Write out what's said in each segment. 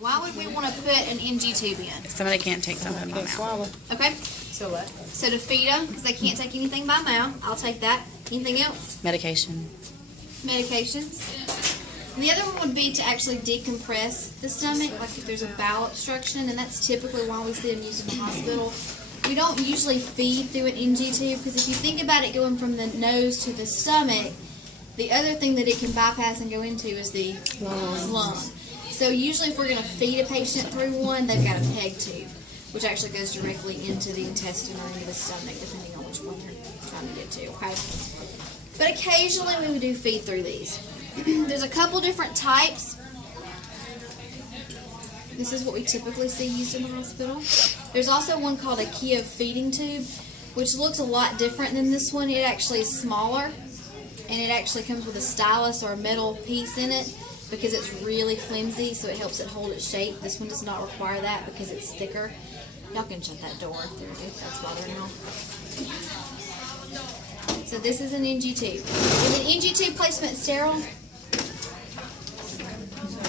Why would we want to put an NG tube in? If somebody can't take something in my mouth. Swallow. Okay, So what? so to feed them, because they can't take anything by mouth, I'll take that. Anything else? Medication. Medications. And the other one would be to actually decompress the stomach, like if there's a bowel obstruction, and that's typically why we see them used in the hospital. We don't usually feed through an NG tube, because if you think about it going from the nose to the stomach, the other thing that it can bypass and go into is the lung. So usually if we're going to feed a patient through one, they've got a PEG tube, which actually goes directly into the intestine or into the stomach, depending on which one you're trying to get to, okay? But occasionally we would do feed through these. There's a couple different types. This is what we typically see used in the hospital. There's also one called a Keo feeding tube, which looks a lot different than this one. It actually is smaller, and it actually comes with a stylus or a metal piece in it because it's really flimsy, so it helps it hold its shape. This one does not require that because it's thicker. Y'all can shut that door if that's bothering y'all. So this is an NG tube. Is an NG tube placement sterile?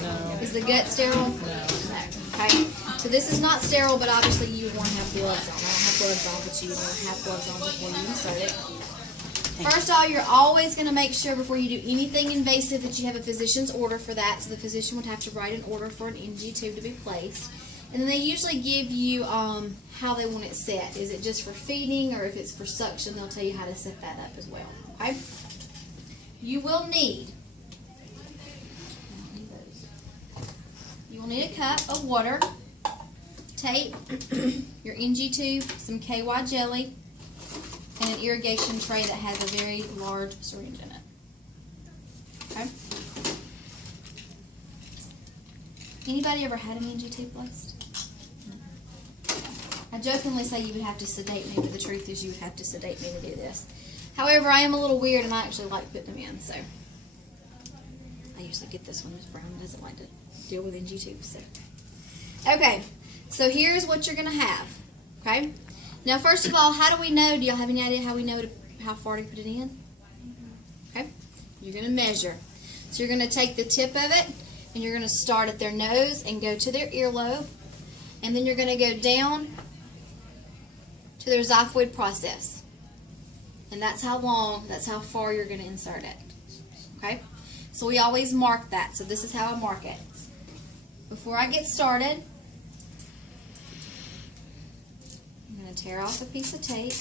No. Is the gut sterile? No. Okay. So this is not sterile, but obviously you would want to have gloves on. I don't have gloves on, but you would want to have gloves on before you insert it. First of all, you're always going to make sure before you do anything invasive that you have a physician's order for that. So the physician would have to write an order for an NG tube to be placed. And then they usually give you how they want it set. Is it just for feeding, or if it's for suction, they'll tell you how to set that up as well. Okay? You will need a cup of water, tape, your NG tube, some KY jelly, and an irrigation tray that has a very large syringe in it. Okay? Anybody ever had an NG tube placed? I jokingly say you would have to sedate me, but the truth is you would have to sedate me to do this. However, I am a little weird and I actually like putting them in, so I usually get this one. Miss Brown doesn't like to deal with NG tubes. So. Okay, so here's what you're going to have. Okay? Now, first of all, how do we know? Do y'all have any idea how we know how far to put it in? Okay? You're going to measure. So you're going to take the tip of it, and you're going to start at their nose and go to their earlobe, and then you're going to go down to their xiphoid process. And that's how far you're going to insert it. Okay? So we always mark that. So this is how I mark it. Before I get started, I'm going to tear off a piece of tape.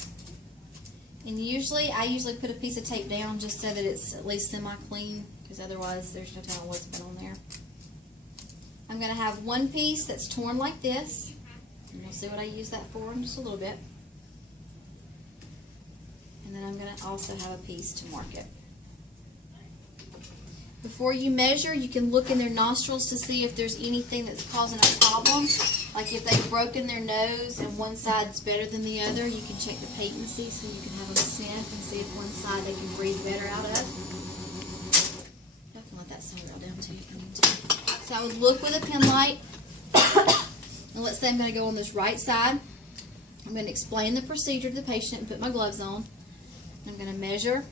And I usually put a piece of tape down just so that it's at least semi-clean, because otherwise there's no telling what's been on there. I'm going to have one piece that's torn like this. And you'll see what I use that for in just a little bit. And then I'm going to also have a piece to mark it. Before you measure, you can look in their nostrils to see if there's anything that's causing a problem. Like if they've broken their nose and one side's better than the other, you can check the patency so you can have them sniff and see if one side they can breathe better out of. I can let that settle down too if you need to. So I would look with a pen light, and let's say I'm going to go on this right side. I'm going to explain the procedure to the patient and put my gloves on. I'm going to measure.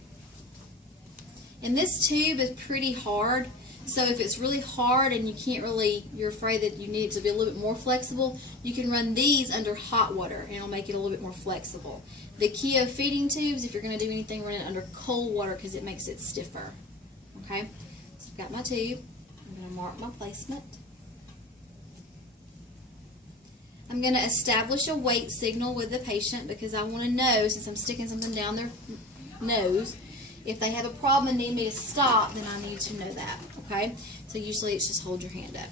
And this tube is pretty hard, so if it's really hard and you're afraid that you need it to be a little bit more flexible, you can run these under hot water and it'll make it a little bit more flexible. The Keo feeding tubes, if you're going to do anything, run it under cold water because it makes it stiffer. Okay, so I've got my tube. I'm going to mark my placement. I'm going to establish a weight signal with the patient because I want to know, since I'm sticking something down their nose, if they have a problem and need me to stop, then I need to know that, okay? So usually it's just hold your hand up.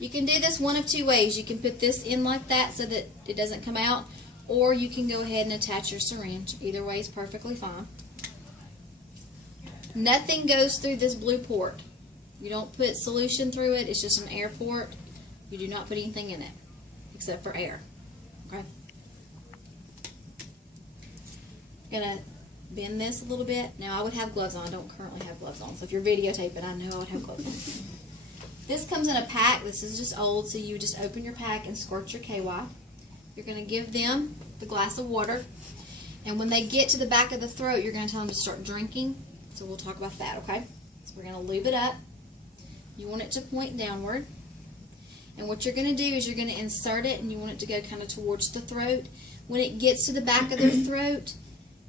You can do this one of two ways. You can put this in like that so that it doesn't come out, or you can go ahead and attach your syringe. Either way is perfectly fine. Nothing goes through this blue port. You don't put solution through it. It's just an air port. You do not put anything in it except for air, okay? I'm going to bend this a little bit. Now I would have gloves on. I don't currently have gloves on. So if you're videotaping, I know I would have gloves on. This comes in a pack. This is just old, so you just open your pack and squirt your KY. You're going to give them the glass of water. And when they get to the back of the throat, you're going to tell them to start drinking. So we'll talk about that, okay? So we're going to lube it up. You want it to point downward. And what you're going to do is you're going to insert it, and you want it to go kind of towards the throat. When it gets to the back of their throat,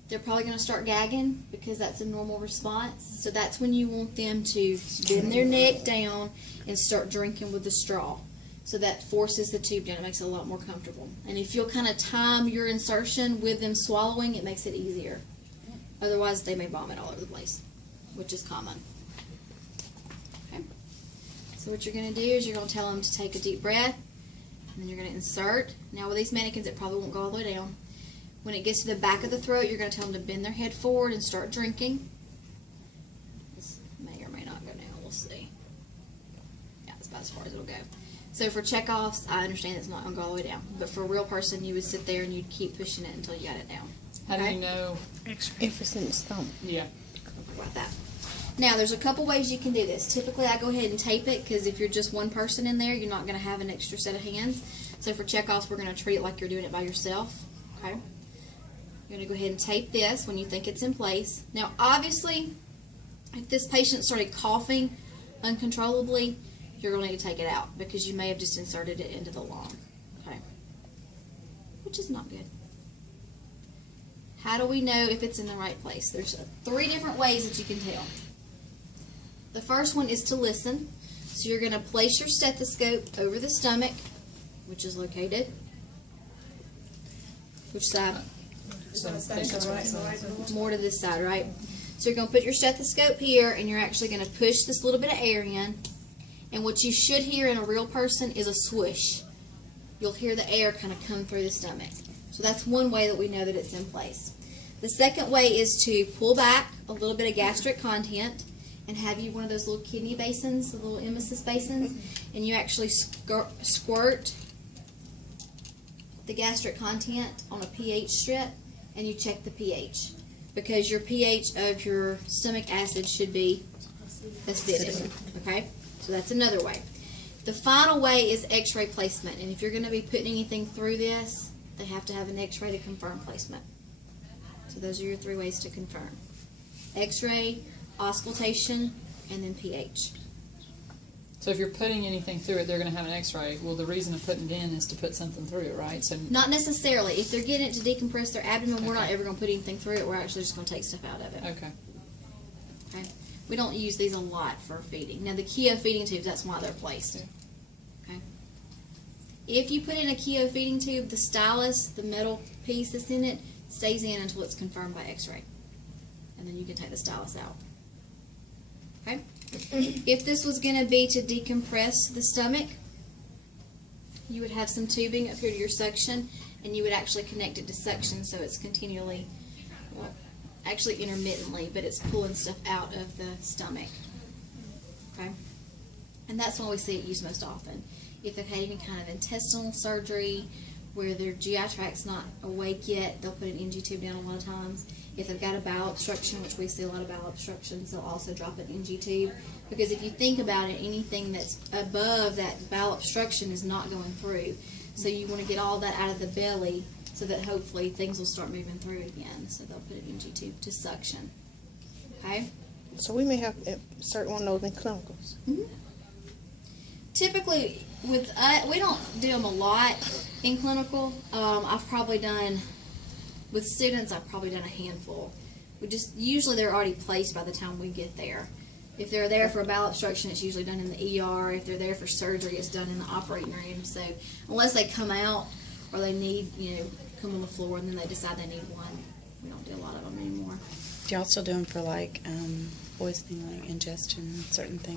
they're probably going to start gagging because that's a normal response. So that's when you want them to bend their neck down and start drinking with the straw. So that forces the tube down. It makes it a lot more comfortable. And if you'll kind of time your insertion with them swallowing, it makes it easier. Otherwise, they may vomit all over the place, which is common. Okay. So what you're going to do is you're going to tell them to take a deep breath, and then you're going to insert. Now with these mannequins, it probably won't go all the way down. When it gets to the back of the throat, you're going to tell them to bend their head forward and start drinking. This may or may not go down. We'll see. Yeah, that's about as far as it'll go. So for checkoffs, I understand it's not going to go all the way down. But for a real person, you would sit there and you'd keep pushing it until you got it down. How do you know? If it's in the stomach. Yeah. About that. Now, there's a couple ways you can do this. Typically, I go ahead and tape it because if you're just one person in there, you're not going to have an extra set of hands. So for checkoffs, we're going to treat it like you're doing it by yourself. Okay. You're going to go ahead and tape this when you think it's in place. Now, obviously, if this patient started coughing uncontrollably, you're going to need to take it out because you may have just inserted it into the lung. Okay. Which is not good. How do we know if it's in the right place? There's 3 different ways that you can tell. The first one is to listen. So you're going to place your stethoscope over the stomach, which is located. Which side? More to this side, right? So you're going to put your stethoscope here, and you're actually going to push this little bit of air in. And what you should hear in a real person is a swoosh. You'll hear the air kind of come through the stomach. So that's one way that we know that it's in place. The second way is to pull back a little bit of gastric content and have you one of those little kidney basins, the little emesis basins, and you actually squirt the gastric content on a pH strip and you check the pH because your pH of your stomach acid should be acidic. Okay? So that's another way. The final way is x-ray placement, and if you're going to be putting anything through this, they have to have an x-ray to confirm placement. So those are your 3 ways to confirm. X-ray, auscultation, and then pH. So if you're putting anything through it, they're going to have an x-ray. Well, the reason of putting it in is to put something through it, right? So not necessarily. If they're getting it to decompress their abdomen, we're not ever going to put anything through it. We're actually just going to take stuff out of it. Okay. Okay. We don't use these a lot for feeding. Now the Keo feeding tubes, that's why they're placed. Okay. If you put in a Keo feeding tube, the stylus, the metal piece that's in it, stays in until it's confirmed by x-ray. And then you can take the stylus out. Okay? If this was going to be to decompress the stomach, you would have some tubing up here to your suction, and you would actually connect it to suction so it's continually, well, actually intermittently, but it's pulling stuff out of the stomach. Okay? And that's why we see it used most often. If they've had any kind of intestinal surgery where their GI tract's not awake yet, they'll put an NG tube down a lot of times. If they've got a bowel obstruction, which we see a lot of bowel obstructions, they'll also drop an NG tube. Because if you think about it, anything that's above that bowel obstruction is not going through. So you want to get all that out of the belly so that hopefully things will start moving through again. So they'll put an NG tube to suction. Okay? So we may have certain one of those in clinicals. Mm-hmm. Typically, with we don't do them a lot in clinical. I've probably done, with students, I've probably done a handful. Usually they're already placed by the time we get there. If they're there for a bowel obstruction, it's usually done in the ER. If they're there for surgery, it's done in the operating room. So unless they come out or they need, come on the floor and then they decide they need one, we don't do a lot of them anymore. Do y'all still do them for like poisoning, like ingestion, certain things?